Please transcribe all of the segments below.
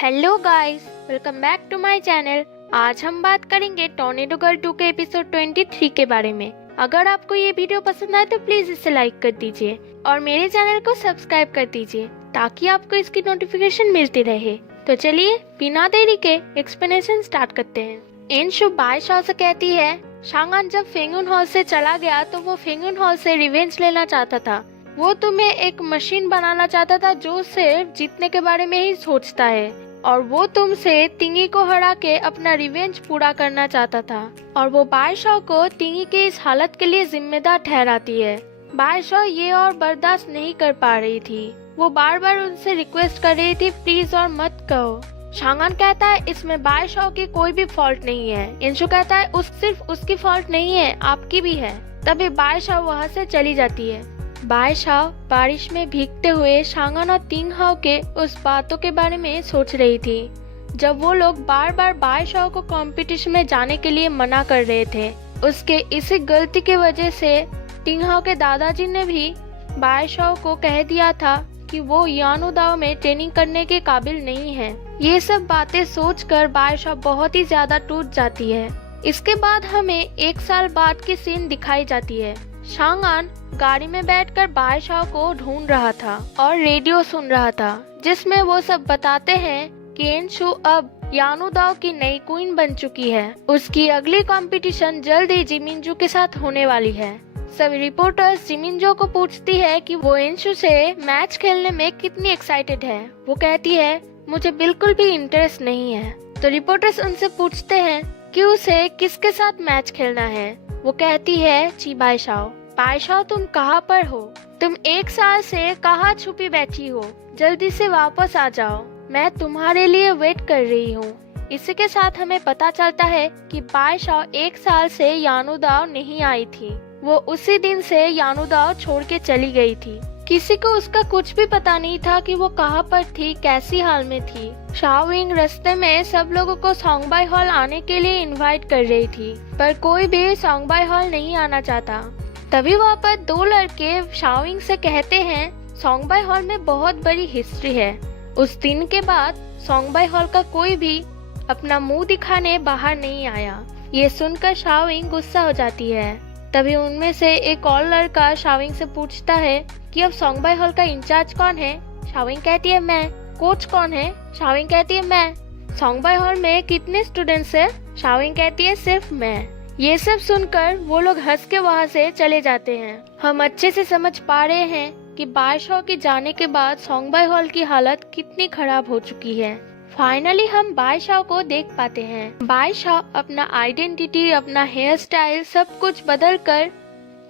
Hello guys, welcome back to my channel. आज हम बात करेंगे टॉर्नेडो गर्ल 2 के एपिसोड 23 के बारे में। अगर आपको ये वीडियो पसंद आए तो प्लीज इसे लाइक कर दीजिए और मेरे चैनल को सब्सक्राइब कर दीजिए ताकि आपको इसकी नोटिफिकेशन मिलती रहे। तो चलिए बिना देरी के एक्सप्लेनेशन स्टार्ट करते हैं। एनशु बायशाओ से कहती है, शांगान जब फेंगुन हॉल से चला गया तो वो फेंगुन हॉल से रिवेंज लेना चाहता था। वो तुम्हें एक मशीन बनाना चाहता था जो सिर्फ जीतने के बारे में ही सोचता है और वो तुमसे तिंगी को हरा के अपना रिवेंज पूरा करना चाहता था और वो बायशाओ को तिंगी के इस हालत के लिए जिम्मेदार ठहराती है। बायशाओ ये और बर्दाश्त नहीं कर पा रही थी। वो बार बार उनसे रिक्वेस्ट कर रही थी, प्लीज और मत कहो। शांगान कहता है इसमें बायशाओ की कोई भी फॉल्ट नहीं है। इंशु कहता है सिर्फ उसकी फॉल्ट नहीं है, आपकी भी है। तभी बायशाओ वहाँ से चली जाती है। बायशाओ बारिश में भीगते हुए शांगान और तिंगहाओ के उस बातों के बारे में सोच रही थी जब वो लोग बार बार बायशाओ को कंपटीशन में जाने के लिए मना कर रहे थे। उसके इसी गलती की वजह से तिंगहाओ के दादाजी ने भी बायशाओ को कह दिया था कि वो यानुदाओ में ट्रेनिंग करने के काबिल नहीं है। ये सब बातें सोचकर बायशाओ बहुत ही ज्यादा टूट जाती है। इसके बाद हमें एक साल बाद की सीन दिखाई जाती है। शांगान गाड़ी में बैठकर बायशाओ को ढूंढ रहा था और रेडियो सुन रहा था जिसमें वो सब बताते हैं कि एनशु अब यानुदाओ की नई क्वीन बन चुकी है। उसकी अगली कंपटीशन जल्द ही जिमिंजू के साथ होने वाली है। सभी रिपोर्टर्स जिमिंजो को पूछती है कि वो एनशु से मैच खेलने में कितनी एक्साइटेड है। वो कहती है मुझे बिल्कुल भी इंटरेस्ट नहीं है। तो रिपोर्टर्स उनसे पूछते हैं कि उसे किसके साथ मैच खेलना है। वो कहती है ची बायशाओ। बायशाओ तुम कहाँ पर हो? तुम एक साल से कहाँ छुपी बैठी हो? जल्दी से वापस आ जाओ, मैं तुम्हारे लिए वेट कर रही हूँ। इसी के साथ हमें पता चलता है कि बायशाओ एक साल से यानुदाओ नहीं आई थी। वो उसी दिन से यानुदाओ छोड़ के चली गई थी। किसी को उसका कुछ भी पता नहीं था कि वो कहाँ पर थी, कैसी हाल में थी। शाओविंग रास्ते में सब लोगों को सोंगबाई हॉल आने के लिए इनवाइट कर रही थी पर कोई भी सोंगबाई हॉल नहीं आना चाहता। तभी वहाँ पर दो लड़के शाओविंग से कहते हैं सोंगबाई हॉल में बहुत बड़ी हिस्ट्री है। उस दिन के बाद सोंगबाई हॉल का कोई भी अपना मुंह दिखाने बाहर नहीं आया। ये सुनकर शाओविंग गुस्सा हो जाती है। तभी उनमें से एक और लड़का शाओविंग से पूछता है कि अब सोंगबाई हॉल का इंचार्ज कौन है। शाओविंग कहती है मैं। कोच कौन है? शाओविंग कहती है मैं। सोंगबाई हॉल में कितने स्टूडेंट्स है? शाओविंग कहती है सिर्फ मैं। ये सब सुनकर वो लोग हंस के वहाँ से चले जाते हैं। हम अच्छे से समझ पा रहे हैं कि बायशाओ के जाने के बाद सोंगबाई हॉल की हालत कितनी खराब हो चुकी है। फाइनली हम बायशाओ को देख पाते हैं। बायशाओ अपना आइडेंटिटी, अपना हेयर स्टाइल सब कुछ बदल कर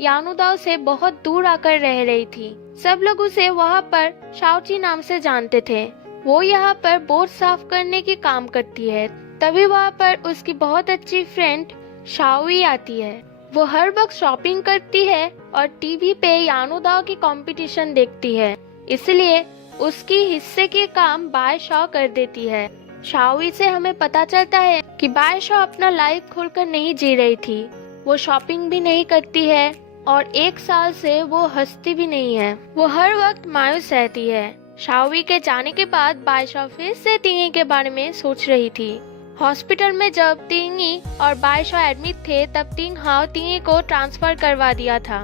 यानुदाओ से बहुत दूर आकर रह रही थी। सब लोग उसे वहाँ पर शाओची नाम से जानते थे। वो यहाँ पर बोर्ड साफ करने की काम करती है। तभी वहाँ पर उसकी बहुत अच्छी फ्रेंड शाओई आती है। वो हर वक्त शॉपिंग करती है और टीवी पे यानुदाओ की कंपटीशन देखती है, इसलिए उसकी हिस्से के काम बायशाओ कर देती है। शाओई से हमें पता चलता है कि बायशाओ अपना लाइफ खुलकर नहीं जी रही थी। वो शॉपिंग भी नहीं करती है और एक साल से वो हंसती भी नहीं है। वो हर वक्त मायूस रहती है। शाओई के जाने के बाद बायशाओ फिर से तिंगी के बारे में सोच रही थी। हॉस्पिटल में जब तिंगी और बायशाओ एडमिट थे तब तिंगहाओ तिंगी को ट्रांसफर करवा दिया था।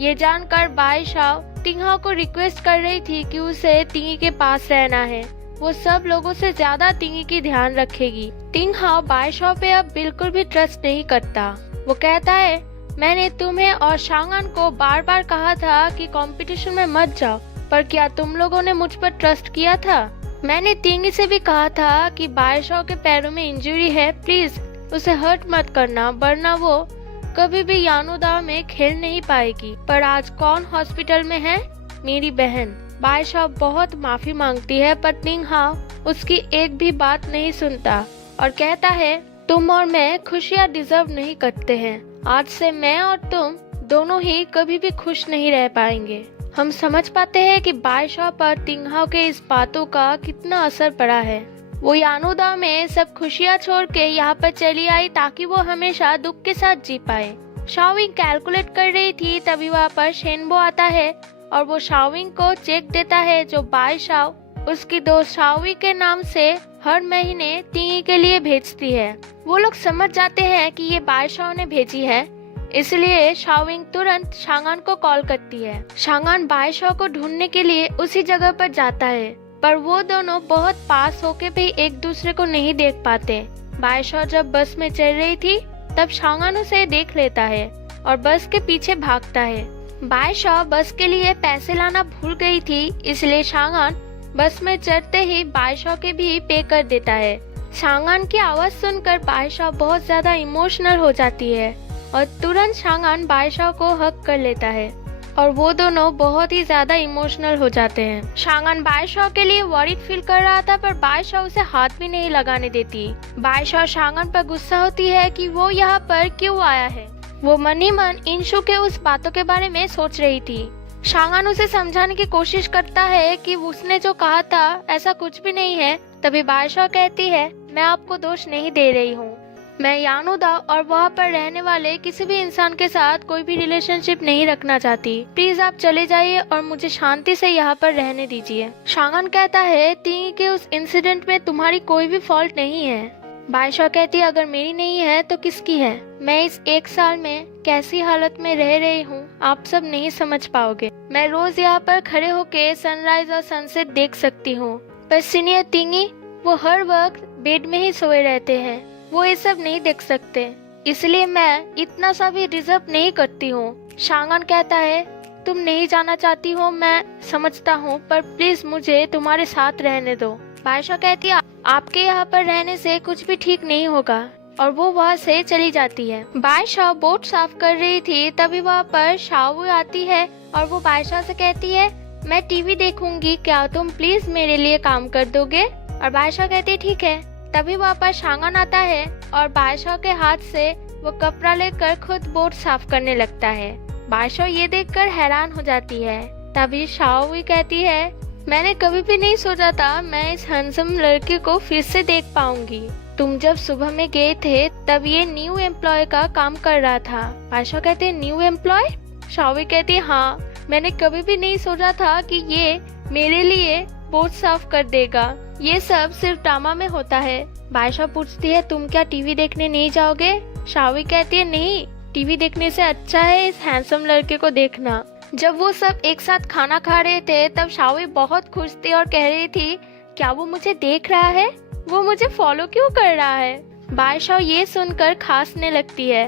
ये जानकर बायशाओ तिंगहाओ को रिक्वेस्ट कर रही थी कि उसे तिंगी के पास रहना है। वो सब लोगों से ज्यादा तिंगी की ध्यान रखेगी। तिंगहाओ बायशाओ पे अब बिल्कुल भी ट्रस्ट नहीं करता। वो कहता है मैंने तुम्हें और शांगान को बार बार कहा था कि कंपटीशन में मत जाओ, पर क्या तुम लोगों ने मुझ पर ट्रस्ट किया था? मैंने तिंगी से भी कहा था कि बायशाओ के पैरों में इंजरी है, प्लीज उसे हर्ट मत करना वरना वो कभी भी यानुदाओ में खेल नहीं पाएगी। पर आज कौन हॉस्पिटल में है? मेरी बहन। बायशाओ बहुत माफी मांगती है पर तिंगहाओ उसकी एक भी बात नहीं सुनता और कहता है तुम और मैं खुशियाँ डिजर्व नहीं करते हैं। आज से मैं और तुम दोनों ही कभी भी खुश नहीं रह पाएंगे। हम समझ पाते हैं कि बायशाओ पर तिंगहाओ के इस बातों का कितना असर पड़ा है। वो यानुदाओ में सब खुशियाँ छोड़ के यहाँ पर चली आई ताकि वो हमेशा दुख के साथ जी पाए। शाओविंग कैलकुलेट कर रही थी तभी वहाँ पर शेनबो आता है और वो शाओविंग को चेक देता है जो बायशाओ उसकी दोस्त शाओवी के नाम से हर महीने तिंगी के लिए भेजती है। वो लोग समझ जाते हैं कि ये बायशाओ ने भेजी है, इसलिए शाओविंग तुरंत शांगान को कॉल करती है। शांगान बायशाओ को ढूंढने के लिए उसी जगह पर जाता है, पर वो दोनों बहुत पास होके भी एक दूसरे को नहीं देख पाते। बायशाओ जब बस में चढ़ रही थी तब शांगान उसे देख लेता है और बस के पीछे भागता है। बायशाओ बस के लिए पैसे लाना भूल गई थी, इसलिए शांगान बस में चढ़ते ही बायशाओ के भी पे कर देता है। शांगान की आवाज सुनकर बायशाओ बहुत ज्यादा इमोशनल हो जाती है और तुरंत शांगान बायशाओ को हक कर लेता है और वो दोनों बहुत ही ज्यादा इमोशनल हो जाते हैं। शांगान बायशाओ के लिए वरीड फील कर रहा था, पर बायशाओ उसे हाथ भी नहीं लगाने देती। बायशाओ शांगान पर गुस्सा होती है कि वो यहाँ पर क्यों आया है। वो मन ही मन इंशु के उस बातों के बारे में सोच रही थी। शांगान उसे समझाने की कोशिश करता है कि उसने जो कहा था ऐसा कुछ भी नहीं है। तभी बायशाओ कहती है, मैं आपको दोष नहीं दे रही हूँ, मैं यानुदा और वहाँ पर रहने वाले किसी भी इंसान के साथ कोई भी रिलेशनशिप नहीं रखना चाहती। प्लीज आप चले जाइए और मुझे शांति से यहाँ पर रहने दीजिए। शांगान कहता है, तिंगी के उस इंसिडेंट में तुम्हारी कोई भी फॉल्ट नहीं है। बायशाओ कहती है, अगर मेरी नहीं है तो किसकी है? मैं इस 1 साल में कैसी हालत में रह रही हूँ आप सब नहीं समझ पाओगे। मैं रोज यहाँ पर खड़े होके सनराइज और सनसेट देख सकती हूँ, पर सीनियर तिंगी वो हर वक्त बेड में ही सोए रहते हैं, वो ये सब नहीं देख सकते, इसलिए मैं इतना सा भी डिजर्व नहीं करती हूँ। शांगान कहता है, तुम नहीं जाना चाहती हो मैं समझता हूँ, पर प्लीज मुझे तुम्हारे साथ रहने दो। बायशाओ कहती है, आपके यहाँ पर रहने से कुछ भी ठीक नहीं होगा, और वो वहाँ से चली जाती है। बायशाओ बोट साफ कर रही थी, तभी वहाँ पर शाओवी आती है और वो बायशाओ से कहती है, मैं टीवी देखूंगी, क्या तुम प्लीज मेरे लिए काम कर दोगे? और बायशाओ कहती है, ठीक है। तभी वहाँ पर शांगान आता है और बायशाओ के हाथ से वो कपड़ा लेकर खुद बोट साफ करने लगता है। बायशाओ ये देखकर हैरान हो जाती है। तभी शाओवी कहती है, मैंने कभी भी नहीं सोचा था मैं इस हैंडसम लड़के को फिर से देख पाऊंगी। तुम जब सुबह में गए थे तब ये न्यू एम्प्लॉय का काम कर रहा था। बायशाओ कहते हैं, न्यू एम्प्लॉय? शाओवी कहती है, हाँ, मैंने कभी भी नहीं सोचा था कि ये मेरे लिए बोट साफ कर देगा, ये सब सिर्फ ड्रामा में होता है। बायशाओ पूछती है, तुम क्या टीवी देखने नहीं जाओगे? शाओवी कहती है, नहीं, टीवी देखने से अच्छा है इस हैंडसम लड़के को देखना। जब वो सब एक साथ खाना खा रहे थे तब शाओवी बहुत खुश थी और कह रही थी, क्या वो मुझे देख रहा है? वो मुझे फॉलो क्यों कर रहा है? बायशाओ ये सुनकर खांसने लगती है।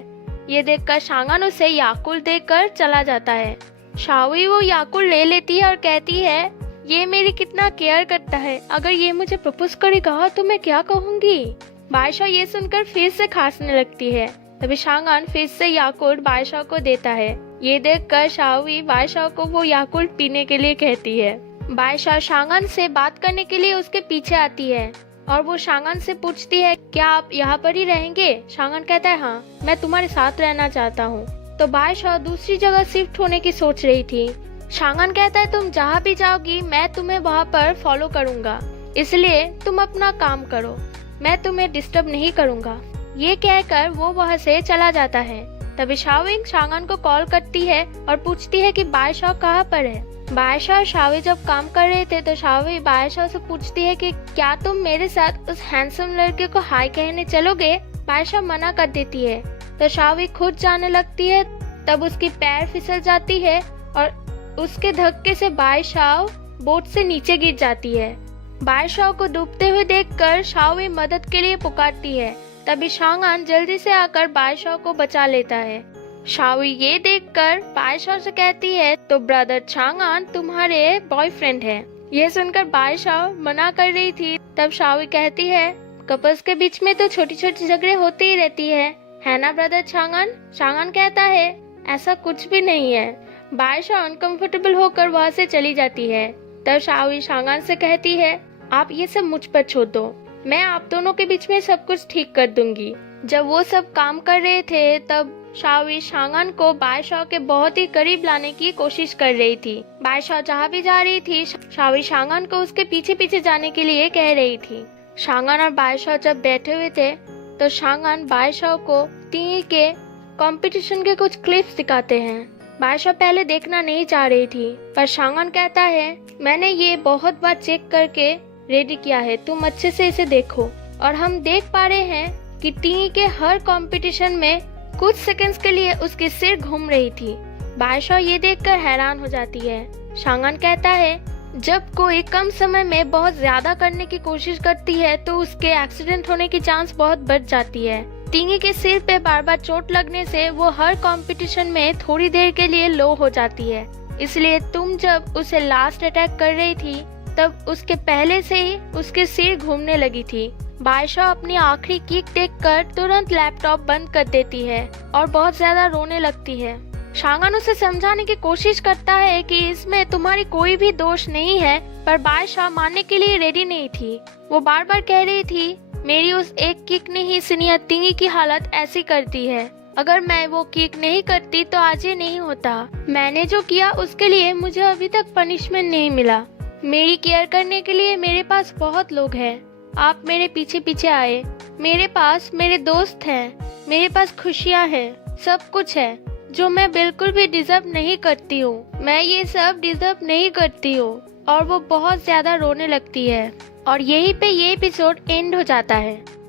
ये देखकर शांगान उसे याकुल देकर चला जाता है। शाओवी वो याकुल ले लेती है और कहती है, ये मेरी कितना केयर करता है, अगर ये मुझे प्रपोज करेगा तो मैं क्या कहूँगी? बायशाओ ये सुनकर फिर से खांसने लगती है। तभी शांगान फिर से याकुल बायशाओ को देता है। ये देखकर शाओवी बायशाओ को वो याकुल पीने के लिए कहती है। बायशाओ शांगान से बात करने के लिए उसके पीछे आती है और वो शांगान से पूछती है, क्या आप यहाँ पर ही रहेंगे? शांगान कहता है, हाँ, मैं तुम्हारे साथ रहना चाहता हूँ। तो बायशाओ दूसरी जगह शिफ्ट होने की सोच रही थी। शांगान कहता है, तुम जहाँ भी जाओगी मैं तुम्हें वहाँ पर फॉलो करूँगा, इसलिए तुम अपना काम करो, मैं तुम्हें डिस्टर्ब नहीं करूँगा। ये कहकर वो वहाँ से चला जाता है। तभी शाओविंग शांगान को कॉल करती है और पूछती है कि बायशाओ कहाँ पर है। बायशाओ और शाओवी जब काम कर रहे थे तो शाओवी बायशाओ से पूछती है कि क्या तुम मेरे साथ उस हैंडसम लड़के को हाय कहने चलोगे? बायशाओ मना कर देती है तो शाओवी खुद जाने लगती है। तब उसकी पैर फिसल जाती है और उसके धक्के से बायशाओ बोट से नीचे गिर जाती है। बायशाओ को डूबते हुए देखकर शाओवी मदद के लिए पुकारती है। तभी शांगान जल्दी से आकर बायशाओ को बचा लेता है। शाओवी ये देखकर बायशाओ से कहती है, तो ब्रदर शांगान तुम्हारे बॉयफ्रेंड है। यह सुनकर बायशाओ मना कर रही थी। तब शाओवी कहती है, कपल्स के बीच में तो छोटी छोटी झगड़े होती ही रहती है ना ब्रदर शांगान? शांगान कहता है, ऐसा कुछ भी नहीं है। बायशाओ अनकंफर्टेबल होकर वहाँ से चली जाती है। तब शाओवी शांगान से कहती है, आप ये सब मुझ पर छोड़ दो, मैं आप दोनों के बीच में सब कुछ ठीक कर दूंगी। जब वो सब काम कर रहे थे तब शाओवी शांगान को बायशाओ के बहुत ही करीब लाने की कोशिश कर रही थी। बायशाओ जहाँ भी जा रही थी शाओवी शांगान को उसके पीछे पीछे जाने के लिए कह रही थी। शांगान और बायशाओ जब बैठे हुए थे तो शांगान बायशाओ को तिंगी के कंपटीशन के कुछ क्लिप्स दिखाते हैं। बायशाओ पहले देखना नहीं चाह रही थी, पर शांगान कहता है, मैंने ये बहुत बार चेक करके रेडी किया है, तुम अच्छे से इसे देखो। और हम देख पा रहे हैं कि टिंगी के हर कंपटीशन में कुछ सेकंड्स के लिए उसकी सिर घूम रही थी। बादशाह ये देखकर हैरान हो जाती है। शांगन कहता है जब कोई कम समय में बहुत ज्यादा करने की कोशिश करती है तो उसके एक्सीडेंट होने की चांस बहुत बढ़ जाती है। टिंगी के सिर पे बार बार चोट लगने से वो हर कंपटीशन में थोड़ी देर के लिए लो हो जाती है। इसलिए तुम जब उसे लास्ट अटैक कर रही थी तब उसके पहले से ही उसके सिर घूमने लगी थी। बादशाह अपनी आखिरी किक देखकर तुरंत लैपटॉप बंद कर देती है और बहुत ज्यादा रोने लगती है। शांगन उसे समझाने की कोशिश करता है कि इसमें तुम्हारी कोई भी दोष नहीं है, पर बादशाह मानने के लिए रेडी नहीं थी। वो बार बार कह रही थी मेरी उस एक किक ने ही सीनियर टिंगी की हालत ऐसी कर दी है। अगर मैं वो किक नहीं करती तो आज ये नहीं होता। मैंने जो किया उसके लिए मुझे अभी तक पनिशमेंट नहीं मिला। मेरी केयर करने के लिए मेरे पास बहुत लोग हैं। आप मेरे पीछे पीछे आए। मेरे पास मेरे दोस्त हैं, मेरे पास खुशियाँ हैं, सब कुछ है जो मैं बिल्कुल भी डिजर्व नहीं करती हूँ। मैं ये सब डिजर्व नहीं करती हूँ। और वो बहुत ज्यादा रोने लगती है और यहीं पे ये एपिसोड एंड हो जाता है।